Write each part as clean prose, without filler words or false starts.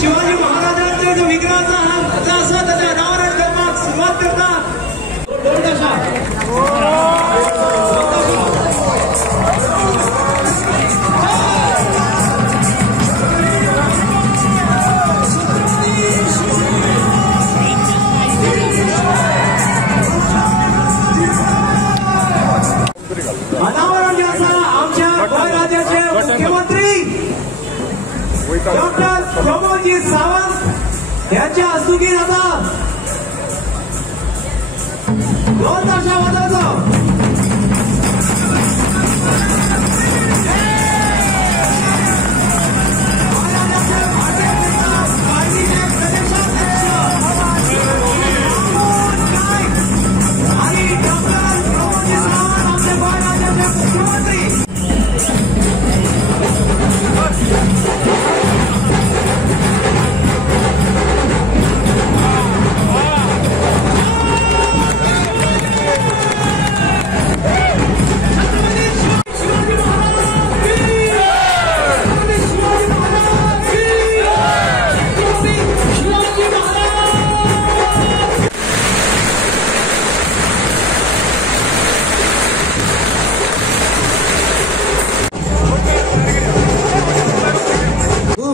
शिवाजी महाराजांचा जो विग्रहाचा असा त्याच्या अनावरण करण्यास सुरुवात करतात. अनावरण आमच्या राज्याचे मुख्यमंत्री डॉक्टर प्रमोदजी सावंत यांच्या हस्तुकी जातात. दोन ताशा वाजवतो.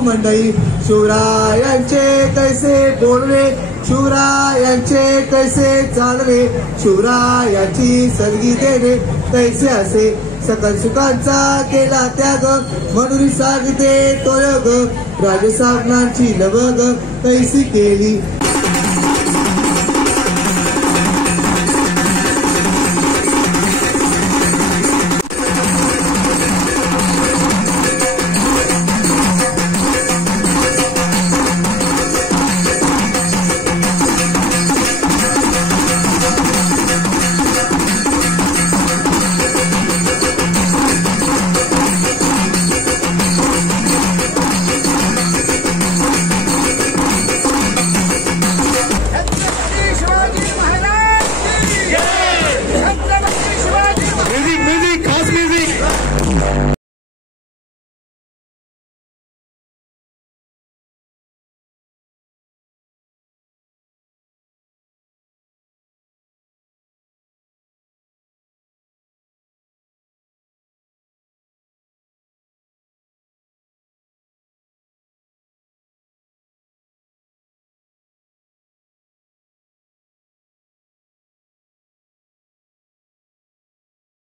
मंडई शिवरायांचे कैसे बोलणे, शिवरायांचे कैसे चालणे, शिवरायांची सलगी देणे कैसे असे, सकल सुखांचा केला त्याग, म्हणून सांगते तो योग, राजसामनांची लवग कैसी केली.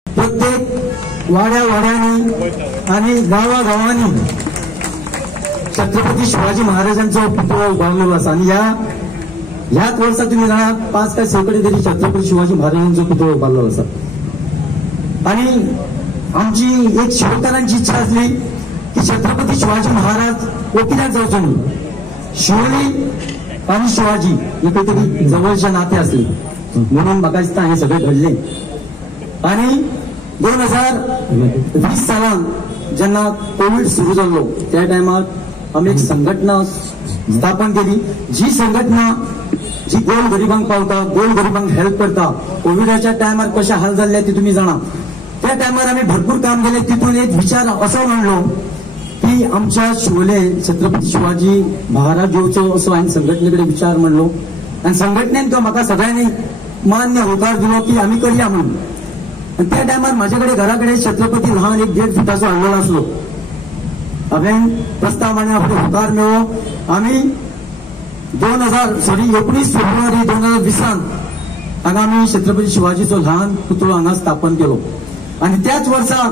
प्रत्येक वाड्यावाड्यानी आणि गावागावांनी छत्रपती शिवाजी महाराजांचा पुतळा उभारलेला असा. आणि ह्याच वर्षात तुम्ही जाणार 5 काय सैकडे तरी छत्रपती शिवाजी महाराजांचा पुतळा उभारलेला असा. आणि आमची एक शिवकरांची इच्छा असली की छत्रपती शिवाजी महाराज वकिलात जाऊचो नाही, शिवली आणि शिवाजी हे काहीतरी जवळचे नाते असले म्हणून म्हाका दिसता हे सगळे घडले. आणि 2020 सालान जेन्ना कोविड सुरू जाल्लो त्या टायमार आमी एक संघटना स्थापन केली, जी संघटना जी गोर गरिबांक पावता, गोर गरिबांक हेल्प करता. कोविडाच्या टायमार कशे हाल जाल्ले ते तुम्ही जाणा. त्या टायमार आम्ही भरपूर काम केले. तितून एक विचार असो मांडलो की आमच्या शिवले छत्रपती शिवाजी महाराज येवचो असो हांवें संघटनेकडे विचार मांडलो. आणि संघटनेन तो म्हाका सगळ्यांनी मान्य होकार दिलो की आम्ही करूया म्हणून. आणि त्या टायमार माझ्याकडे घराकडे छत्रपती लहान एक 1.5 फुटाचो हाडलेलो आसलो. हांवें प्रस्ताव मांडून आपलो होकार मेळ्ळो. आम्ही 19 फेब्रुवारी 2020 हांगा आमी छत्रपती शिवाजीचो ल्हान पुतळो हांगा स्थापन केलो. आणि त्याच वर्सा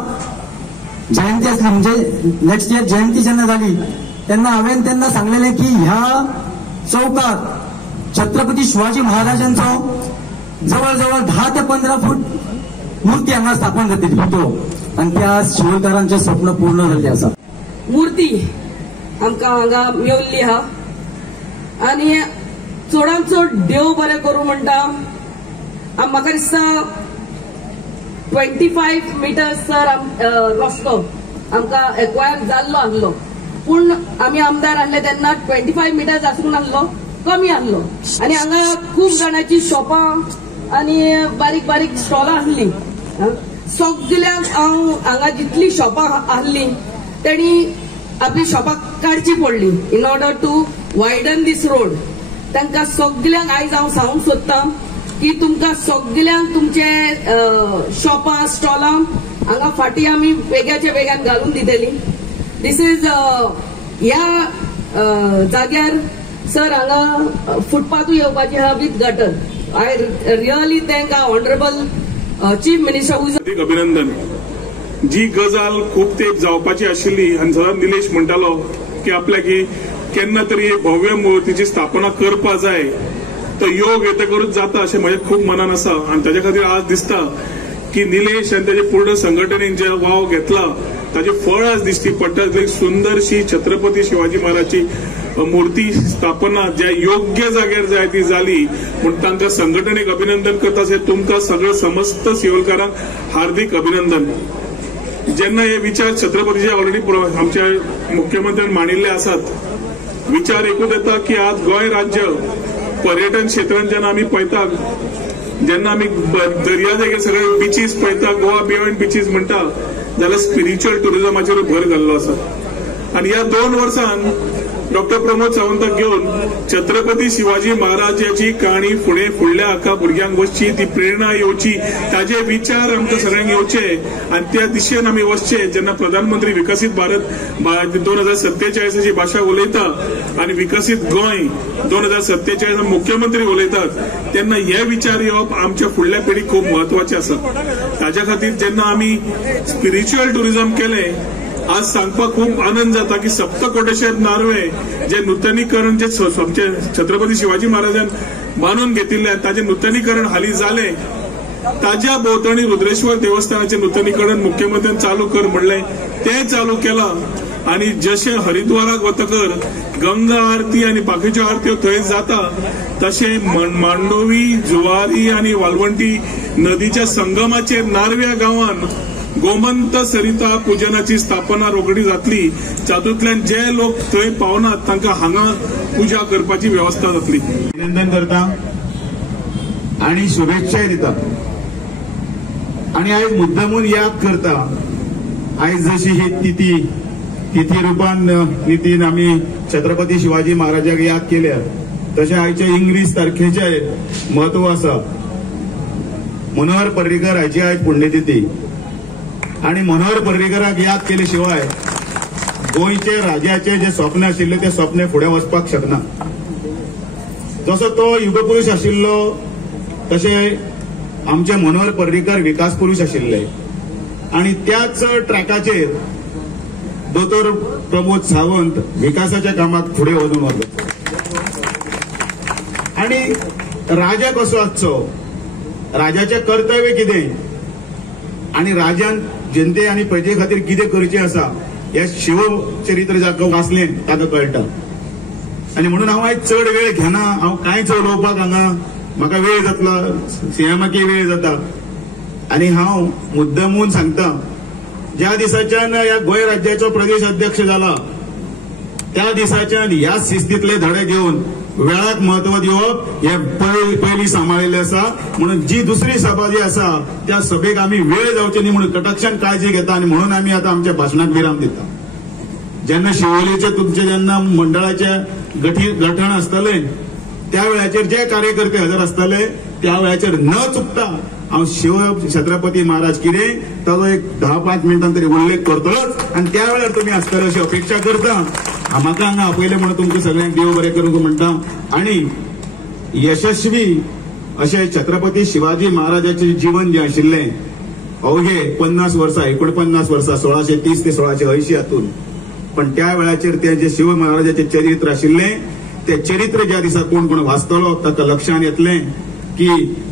जयंती असली म्हणजे नेक्स्ट इयर जयंती जेन्ना जाली तेन्ना हांवें तेन्ना सांगलेले की ह्या चौकात छत्रपती शिवाजी महाराजांचो जवळजवळ 10 ते 15 फूट मूर्ती हांगा स्थापन जातली पुतळो. आणि त्या शिवकारांचे स्वप्न पूर्ण झाले आसा. मूर्ती आमकां हांगा मेवल्ली आहा. आणि चडांत चड देव बरें करूं म्हणटा. म्हाका दिसता 25 मिटर्स रस्तो आमकां एक्वायर जाल्लो आहलो. पूण आमी आमदार आहले तेन्ना 25 मिटर्स आसूंक नासलो, कमी आहलो. आणि हांगा खूब जाणांची शॉपां आणि बारीक बारीक स्टॉलां आहली. सगळ्यांक हांगा जितली शॉपां आहली तेणी आपली शॉपां काडची पडली in order to widen this road. तांकां सगल्यांक आयज हांव सांगूंक सोदतां की तुमकां सगल्यांक तुमचे शॉपां स्टॉलां हांगा फाटीं आमी वेग्याच्या वेगान घालून दितली. दीस इज ह्या जाग्यार सर हांगा फुटपाथूय येवपाची आहा with gutter. I really thank our honourable chief minister. अभिनंदन. जी गजाल खूप तेंप जावपाची आशिल्ली आनी सदांच निलेश म्हणटालो की आपल्याक केन्ना तरी भव्य मुर्तीची स्थापना करपा जाय, तो योग येतकरूच जाता अशें म्हज्या खूब मनान आसा. आनी ताचे खातीर आज दिसता की निलेश आनी ताचे पूर्ण संघटनेन जे वाव घेतला ताचे फळ आज दिश्टी पडटा. एक सुंदरशी छत्रपती शिवाजी महाराजची मूर्ती स्थापना ज्या योग्य जाग्यार जाय ती जाली म्हूण तांकां संघटनेक अभिनंदन करता. तुमकां सगळ्या समस्त सेवकांक हार्दिक अभिनंदन. जेन्ना हे विचार छत्रपतीचे ऑलरेडी आमच्या मुख्यमंत्र्यान मांडिल्ले आसात, विचार एकूच येता की आज गोंय राज्य पर्यटन क्षेत्रांत जेन्ना आमी पळयता, जेन्ना आमी दर्या जाग्यार सगळे बिचीस पळयता, गोवा बियॉन्ड बिचीस म्हणटा, जाल्यार स्पिरिच्युअल टुरिझमाचेर भर घाल्लो आसा. आनी ह्या 2 वर्सांन डॉक्टर प्रमोद सावंताक घेवन छत्रपती शिवाजी महाराजाची काणी फुडल्या हाका भुरग्यांक वचची, ती प्रेरणा येवची, ताजे विचार आमकां सगळ्यांक येवचे आनी त्या दिशेन आमी वचचे. जेन्ना प्रधानमंत्री विकसीत भारत 2047ची भाशा उलयता आनी विकसीत गोंय 2047 मुख्यमंत्री उलयतात तेन्ना हे विचार येवप आमच्या फुडल्या पिढीक खूब म्हत्वाचे आसा. ताच्या खातीर जेन्ना आमी स्पिरिच्युअल टुरिझम केलें, आज सांगपाक खूप आनंद जाता की सप्तकोटेश्वर नार्वे जे नूतनीकरण जे छत्रपती शिवाजी महाराजान बांदून घेतिल्ले ताजे नूतनीकरण हाली जाले. ताज्या भोंवतणी रुद्रेश्वर देवस्थानाचे नूतनीकरण मुख्यमंत्र्यान चालू कर म्हणले, ते चालू केला. आणि जशे हरिद्वाराक वतकर गंगा आरती आणि बाकीच्यो आरत्यो थंय जाता, तशे मांडोवी, जुवारी आणि वालवंटी नदीच्या संगमाचेर नार्व्या गांवान गोमंत सरिता पूजनाची स्थापना रोखडी जातली. तातूंतल्यान जे लोक थंय पावनात तांकां हांगा पुजा करपाची व्यवस्था जातली. अभिनंदन करता आणि शुभेच्छाय दिता. आणि आयज मुद्दामून याद करता, आयज जशी ही तिथी रुपान नितीन आमी छत्रपती शिवाजी महाराजाक याद केल्या, तशें आयच्या 19 तारखेचेर महत्व आसा. मनोहर पर्रीकर हाची आयज पुण्यतिथी. आणि मनोहर पर्रीकराक याद केले शिवाय गोंयचे राजाचे जे स्वप्न आशिल्ले ते स्वप्न फुडें वचपाक शकना. जसो तो युगपुरुश आशिल्लो तशे आमचे मनोहर पर्रीकर विकास पुरुष आशिल्ले. आणि त्याच ट्रॅकाचेर दोतोर प्रमोद सावंत विकासाच्या कामाक फुडें वचून वता. आणि राजा कसो आसचो, राजाचें कर्तव्य कितें आणि राजान जनते आणि प्रजे खातीर कितें करचें आसा हे शिवचरित्र जाका वाचलें ताका कळटा. आणि म्हणून हांव आयज चड वेळ घेना, हांव कांयच उलोवपाक हांगा म्हाका वेळ जातलो, सीएमाकय वेळ जाता. आणि हांव मुद्दामून सांगता, ज्या दिसाच्यान ह्या गोंय राज्याचो प्रदेश अध्यक्ष जाला त्या दिसाच्यान ह्या शिस्तीतले धडे घेवन वेळाक महत्व दिवप हे पयलीं सांबाळिल्लें आसा. म्हणून जी दुसरी सभा जी आसा त्या सभेक आमी वेळ जावचे न्ही म्हणून कटाक्षान काळजी घेता. आणि म्हणून आमी आतां आमच्या भाशणाक विराम दिता. जेन्ना शिवोलेचे तुमचे जेन्ना मंडळाचे गठण आसतले त्या वेळाचेर जे कार्यकर्ते हजर आसतले त्या वेळाचेर न चुकता हांव शिव छत्रपती महाराज कितें ताचो एक 10-5 मिनटां तरी उल्लेख करतलोच. आणि त्या वेळार तुमी आसतले अशी अपेक्षा करता. म्हाका हांगा आपयलें म्हणून तुमकां सगळ्यांक देव बरें करूंक म्हणटा. आणि यशस्वी अशें छत्रपती शिवाजी महाराजाचें जीवन जें आशिल्लें अवघे 50 वर्सां 49 वर्सां 1630 ते 1680 हातून. पण त्या वेळाचेर तें जें शिव महाराजाचें चरित्र आशिल्लें तें चरित्र ज्या दिसा कोण कोण वाचतलो ताका लक्षांत येतलें की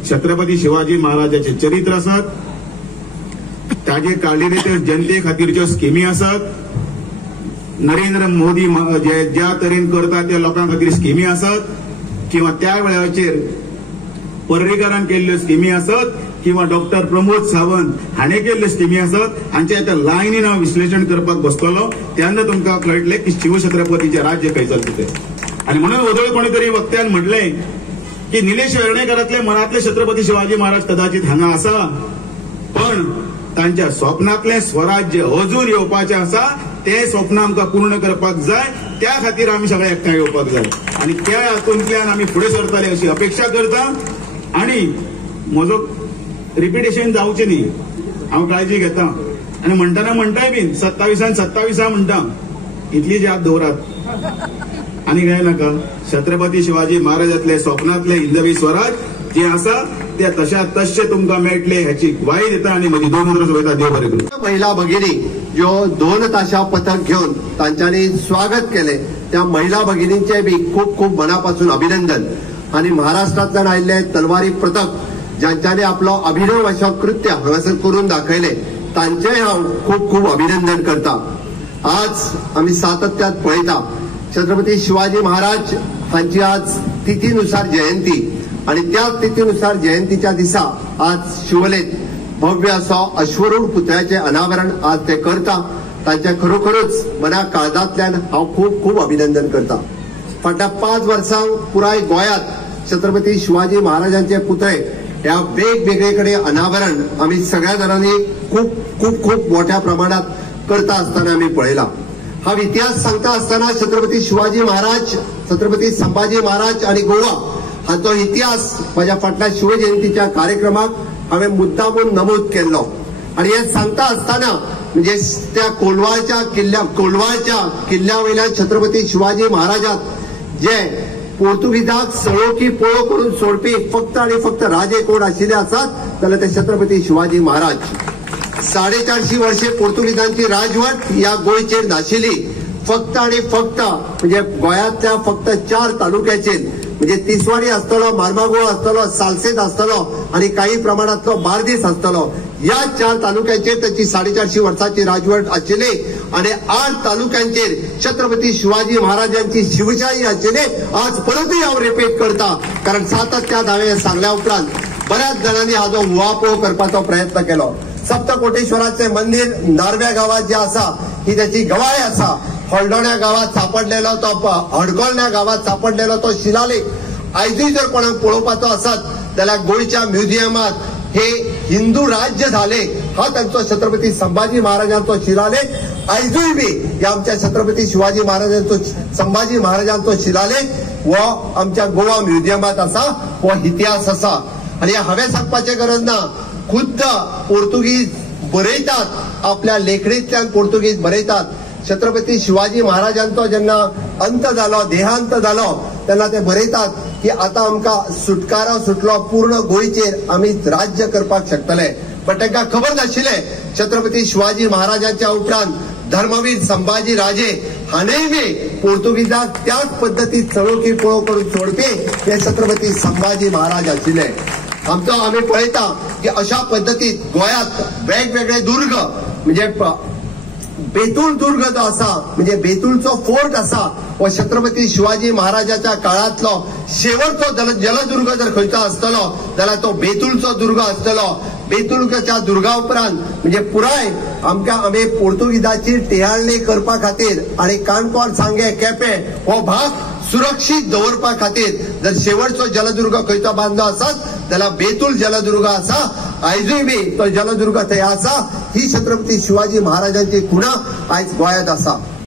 छत्रपती शिवाजी महाराजाचें चरित्र आसात, ताजे काडिल्ले ते जनते खातीरच्यो स्किमी आसात, नरेंद्र मोदी ज्या तरेन करता त्या लोकां खातीर स्किमी आसात, किंवा त्या वेळाचेर पर्रीकरान केल्ल्यो स्किमी आसात, किंवा डॉक्टर प्रमोद सावंत हाणें केल्ल्यो स्किमी आसात. हांचे आता लायनीन हांव विश्लेशण करपाक बसतलो तेन्ना तुमकां कळटलें की शिवछत्रपतीचें राज्य खंय चलता तें. आनी म्हणून वदळ कोणी तरी वक्त्यान म्हटलें की निलेश वेर्णेकरांतले मनातले छत्रपती शिवाजी महाराज कदाचित हांगा आसा, पण तांच्या स्वप्नातलें स्वराज्य अजून येवपाचें आसा. तें स्वप्न आमकां पूर्ण करपाक जाय. त्या खातीर आमी सगळे एकठांय येवपाक जाय आनी त्या हातूंतल्यान आमी फुडें सरतले अशी अपेक्षा करता. आनी म्हजो रिपिटेशन जावचें न्ही, हांव काळजी घेता आनी म्हणटाय बीन 27 म्हणटा, इतली याद दवरात आनी काय नाका. छत्रपती शिवाजी महाराजांतले स्वप्नांतले हिंदवी स्वराज जे आसा ते तशे तुमकां मेळटले ह्याची ग्वाही दिता आनी म्हजी 2 उतरां सोयता. देव बरें करूं. महिला भगिनी ज्यो 2 ताशा पथक घेऊन तांच्यांनी स्वागत केले, त्या महिला भगिनींचे बी खूप खूप मनापासून अभिनंदन. आणि महाराष्ट्रांतल्यान आयिल्ले तलवारी पथक ज्यांच्यानी आपलो अभिनव अशें कृत्य हांगासर करून दाखयले, तांचेय हांव खूप खूप अभिनंदन करता. आज आमी सातत्यात पळयता छत्रपती शिवाजी महाराज हांची आज तिथीनुसार जयंती आणि त्या तिथीनुसार जयंतीच्या दिसा आज शिवलेत भव्य असो अश्वरूढ पुतळ्याचे अनावरण आज ते करता. तांचे खरोखरच मना काळजांतल्यान हांव खूप खूप अभिनंदन करता. फाटल्या 5 वर्सांक पुराय गोंयांत छत्रपती शिवाजी महाराजांचे पुतळे ह्या वेगवेगळे कडेन अनावरण आमी सगळ्या जाणांनी खूप खूप खूप मोठ्या प्रमाणात करता आसतना आमी पळयला. हा इतिहास सांगता आसतना छत्रपती शिवाजी महाराज, छत्रपती संभाजी महाराज आणि गोवा हाचो इतिहास माझ्या फाटल्या शिवजयंतीच्या कार्यक्रमाक हांवें मुद्दामून नमूद केल्लो. आणि हे सांगता आसतना म्हणजे त्या कोलवाळच्या किल्ल्या वयल्यान छत्रपती शिवाजी महाराजांत जे पोर्तुगीजाक सळो की पळो करून सोडपी फक्त आणि फक्त राजे कोण आशिल्ले आसात जाल्यार ते छत्रपती शिवाजी महाराज. 450 वर्षे पोर्तुगीजांची राजवट या गोंयचेर नाशिल्ली. फक्त आणि फक्त म्हणजे गोंयांतल्या फक्त 4 तालुक्याचेर म्हणजे तिसवाडी आसतलो, मार्मागोळ आसतलो, सालसेत आसतलो आणि काही प्रमाणातलो बार्देस आसतलो. या 4 तालुक्यांचेर त्याची 450 वर्षाची राजवट आशिल्ली आणि 8 तालुक्यांचेर छत्रपती शिवाजी महाराजांची शिवशाही आशिल्ली. आज परतूय हांव रिपीट करता, कारण सातत्यात हांवें सांगल्या उपरांत बऱ्याच जणांनी हाजो उहापोह करपाचो प्रयत्न केलो. सप्तकोटेश्वराचे मंदिर नार्व्या गावात जे आसा ही त्याची गवाय आसा. हळदोण्या गावात सापडलेलो तो हडकोलण्या गावात सापडलेलो तो शिलालेख आयजूय जर कोणाक पळोवपाचो आसत जाल्यार गोंयच्या म्युझियमात हे हिंदू राज्य झाले हा त्यांचा छत्रपती संभाजी महाराजांचो शिलालेख आयजूय बी हे आमच्या छत्रपती शिवाजी महाराजांचो संभाजी महाराजांचो शिलालेख वो आमच्या गोवा म्युझियमात आसा. वो इतिहास आसा आणि हांवें सांगपाचें गरज ना, खुद्द पोर्तुगीज बरयतात, आपल्या लेखणींतल्यान पोर्तुगीज बरयतात. छत्रपती शिवाजी महाराजांचो जेन्ना अंत जालो, देहांत जालो, तेन्ना ते बरयतात की आता आमकां सुटकारो सुटलो, पूर्ण गोंयचेर आमी राज्य करपाक शकतले. पण तांकां खबर नाशिल्लें छत्रपती शिवाजी महाराजांच्या उपरांत धर्मवीर संभाजी राजे हाणेंय बी पोर्तुगीजाक त्याच पद्दतीत सळो की पळो करून सोडपी हे छत्रपती संभाजी महाराज आशिल्ले. आमी पळयता की अशा पद्दतीत गोंयांत वेगवेगळे दुर्ग म्हणजे बेतूल दुर्ग जो आसा म्हणजे बेतूलचो फोर्ट आसा वो छत्रपती शिवाजी महाराजाच्या काळांतलो शेवटचो जलदुर्ग जर खंयचो आसतलो जाल्यार तो बेतूलचो दुर्ग आसतलो. बेतूलच्या दुर्गा उपरांत म्हणजे पुराय आमी पोर्तुगीजाची टिहाळणी करपा खातीर आणि काणकोण, सांगे, केपें हो भाग सुरक्षीत दवरपा खातीर जर शेवटचो जलदुर्ग खंयचो बांदलो आसत जाल्यार बेतूल जलदुर्ग आसा. आयजूय बी तो जलदुर्ग थंय आसा. ही छत्रपती शिवाजी महाराजांची खुणा आयज गोंयांत आसा.